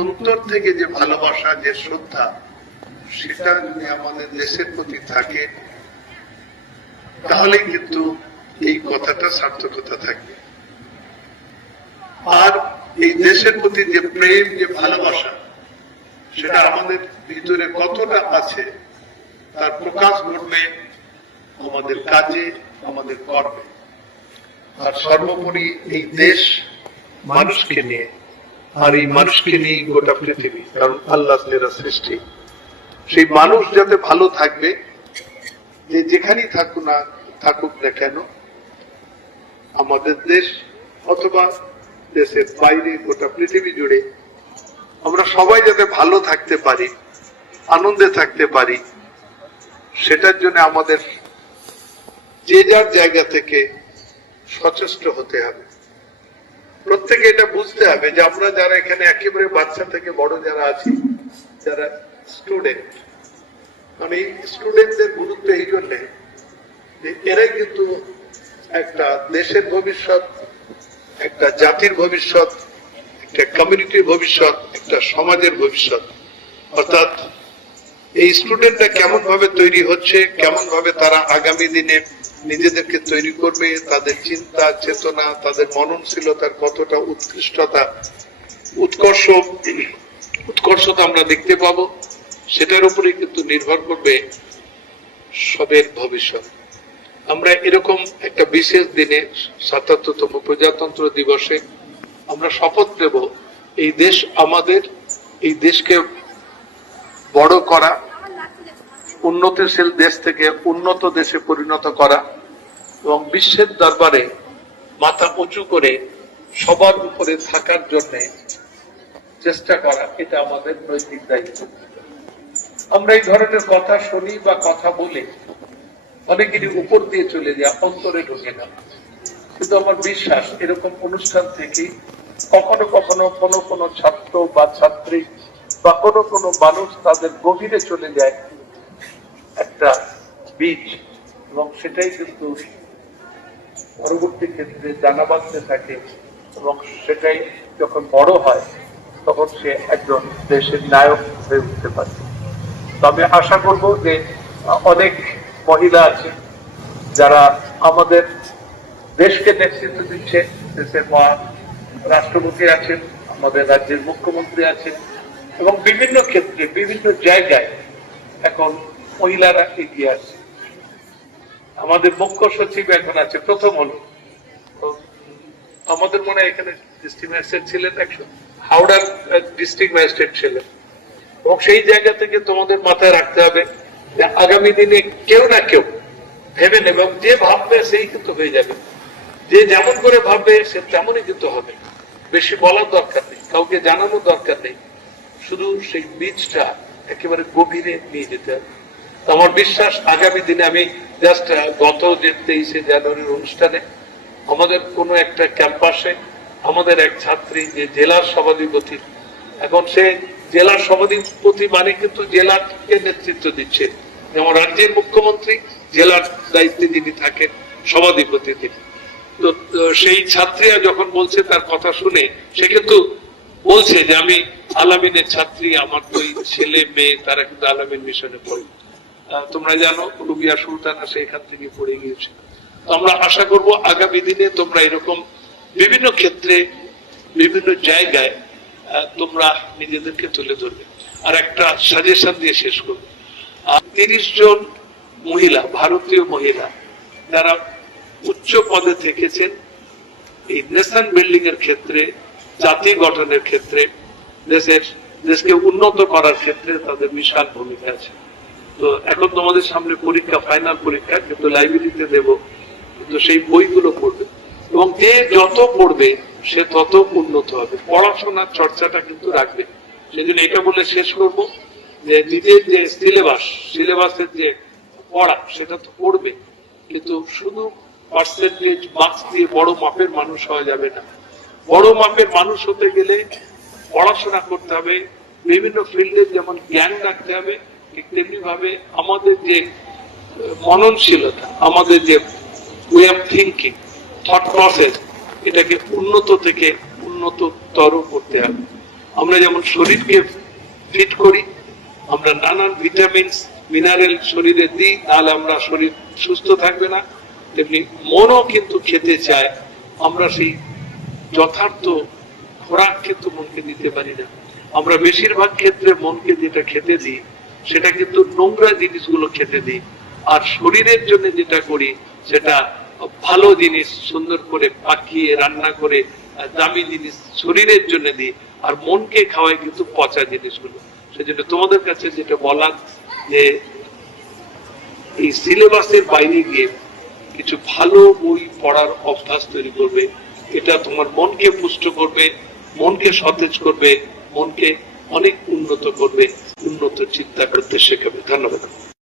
অন্তর থেকে যে ভালোবাসা, যে শ্রদ্ধা, সেটা যদি আমাদের দেশের প্রতি থাকে তাহলে কিন্তু এই কথাটা সার্থকতা থাকবে। আর এই দেশের প্রতি যে প্রেম, যে ভালোবাসা, সেটা আমাদের ভিতরে কতটা আছে তার প্রকাশ ঘটবে আমাদের কাজে, আমাদের কর্মে। আর সর্বোপরি এই দেশ মানুষকে নিয়ে, আর এই মানুষকে নিয়ে গোটা পৃথিবী, কারণ আল্লাহ সৃষ্টি। সেই মানুষ যাতে ভালো থাকবে, যে যেখানেই থাকুক না কেন, আমাদের দেশ অথবা দেশের বাইরে গোটা পৃথিবী জুড়ে আমরা সবাই যাতে ভালো থাকতে পারি, আনন্দে থাকতে পারি, সেটার জন্য আমাদের যে যার জায়গা থেকে সচেষ্ট হতে হবে। প্রত্যেকে এটা বুঝতে হবে যে আমরা যারা এখানে একেবারে বাচ্চা থেকে বড় যারা আছি, যারা স্টুডেন্ট, মানে স্টুডেন্টদের গুরুত্ব এই জন্যে যে এরাই কিন্তু একটা দেশের ভবিষ্যৎ, একটা জাতির ভবিষ্যৎ, একটা কমিউনিটির ভবিষ্যৎ, একটা সমাজের ভবিষ্যৎ। অর্থাৎ এই স্টুডেন্টরা কেমন ভাবে তৈরি হচ্ছে, কেমন ভাবে তারা আগামী দিনে নিজেদেরকে তৈরি করবে, তাদের চিন্তা চেতনা, তাদের মননশীলতার কতটা উৎকৃষ্টতা, উৎকর্ষতা আমরা দেখতে পাবো, সেটার উপরে কিন্তু নির্ভর করবে সবের ভবিষ্যৎ। আমরা এরকম একটা বিশেষ দিনে ৭৭তম প্রজাতন্ত্র দিবসে আমরা শপথ নেব এই দেশ আমাদের, এই দেশকে বড় করা, উন্নতিশীল দেশ থেকে উন্নত দেশে পরিণত করা এবং বিশ্বের দরবারে মাথা উঁচু করে সবার উপরে থাকার জন্য চেষ্টা করা, এটা আমাদের নৈতিক দায়িত্ব। আমরা এই ধরনের কথা শুনি বা কথা বলে অনেকেরই উপর দিয়ে চলে যায়, অন্তরে ঢুকে না। কিন্তু আমার বিশ্বাস এরকম অনুষ্ঠান থেকে কখনো কখনো কোনো ছাত্র বা ছাত্রী বা কোনো মানুষ তাদের গভীরে চলে যায় একটা বীজ, এবং সেটাই কিন্তু পরবর্তী ক্ষেত্রে জানা বাঁধতে থাকে, এবং সেটাই যখন বড় হয় তখন সে একজন দেশের নায়ক হয়ে উঠতে পারে। তো আমি আশা করব যে অনেক মহিলা আছে যারা আমাদের দেশকে নেতৃত্ব দিচ্ছে, দেশের রাষ্ট্রপতি আছেন, আমাদের রাজ্যের মুখ্যমন্ত্রী আছেন, এবং বিভিন্ন ক্ষেত্রে বিভিন্ন জায়গায় এখন মহিলারা এগিয়ে আসছে। আমাদের মুখ্য সচিব এখন আছে, প্রথম হলো আমাদের মনে হয় এখানে ডিস্ট্রিক্ট ম্যাজিস্ট্রেট ছিলেন, একজন হাওড়ার ডিস্ট্রিক্ট ম্যাজিস্ট্রেট ছিলেন। এবং সেই জায়গা থেকে তোমাদের মাথায় রাখতে হবে যে আগামী দিনে কেউ না কেউ ভেবেন, এবং যে ভাববে সেই কিন্তু হয়ে যাবে, যে যেমন করে ভাববে সে তেমনই কিন্তু হবে। বেশি বলার দরকার নেই, কাউকে জানানোর দরকার নেই, শুধু সেই বীজটা একেবারে গভীরে নিয়ে যেতে হবে। আমার বিশ্বাস আগামী দিনে, আমি জাস্ট গত যে 23শে জানুয়ারির অনুষ্ঠানে আমাদের কোনো একটা ক্যাম্পাসে আমাদের এক ছাত্রী যে জেলার সভাধিপতি, এখন সে জেলার সভাধিপতি মানে কিন্তু জেলাকে নেতৃত্ব দিচ্ছে, যেমন রাজ্যের মুখ্যমন্ত্রী জেলার দায়িত্বে যিনি থাকেন সভাধিপতি তিনি। তো সেই ছাত্রীরা যখন বলছে তার কথা শুনে, সে কিন্তু বলছে যে আমি আলামিনের ছাত্রী, আমার দুই ছেলে মেয়ে তারা কিন্তু আলামিন মিশনে পড়ে। তোমরা জানো রুবিয়া সুলতানা সেখান থেকে পড়ে গিয়েছে। তো আমরা আশা করব আগামী দিনে তোমরা এরকম বিভিন্ন ক্ষেত্রে বিভিন্ন জায়গায় তোমরা নিজেদেরকে তুলে ধরবে। আর একটা সাজেশন দিয়ে শেষ করবো, 30 জন মহিলা, ভারতীয় মহিলা যারা উচ্চ পদে থেকেছেন এই নেশন বিল্ডিং এর ক্ষেত্রে, জাতি গঠনের ক্ষেত্রে, দেশকে উন্নত করার ক্ষেত্রে তাদের বিশাল ভূমিকা আছে। তো এখন তোমাদের সামনে পরীক্ষা, ফাইনাল পরীক্ষা, কিন্তু লাইব্রেরিতে দেব, কিন্তু সেই বইগুলো পড়বে, এবং যে যত পড়বে সে তত উন্নত হবে। পড়াশোনার চর্চাটা কিন্তু রাখবে। সেজন্য এটা বলে শেষ করব যে নিজের যে সিলেবাসের যে পড়া সেটা তো পড়বে, কিন্তু শুধু পার্সেন্টেজ মার্কস দিয়ে বড় মাপের মানুষ হওয়া যাবে না। বড় মাপের মানুষ হতে গেলে পড়াশোনা করতে হবে, বিভিন্ন ফিল্ডে যেমন জ্ঞান রাখতে হবে, ঠিক তেমনি ভাবে আমাদের যে মননশীলতা, আমাদের যে way of thinking, thought process, এটাকে উন্নত থেকে উন্নততর করতে হবে। আমরা যেমন শরীরকে ফিট করি, আমরা নানান ভিটামিনস মিনারেল শরীরে দিই, তাহলে আমরা শরীর সুস্থ থাকবে না, তেমনি মনও কিন্তু খেতে চায়। আমরা সেই যথার্থ খোরাক কিন্তু মনকে দিতে পারি না। আমরা বেশিরভাগ ক্ষেত্রে মনকে যেটা খেতে দিই সেটা কিন্তু নোংরা জিনিসগুলো খেতে দিই, আর শরীরের জন্য যেটা করি সেটা ভালো জিনিস সুন্দর করে পাকিয়ে রান্না করে দামি জিনিস শরীরের জন্য দিই, আর মনকে খাওয়াই কিন্তু পচা জিনিসগুলো। সেজন্য তোমাদের কাছে যেটা বলার, যে এই সিলেবাসের বাইরে গিয়ে কিছু ভালো বই পড়ার অভ্যাস তৈরি করবে। এটা তোমার মনকে পুষ্ট করবে, মনকে সতেজ করবে, মনকে অনেক উন্নত করবে, উন্নত চিন্তা করতে শেখাবে। ধন্যবাদ।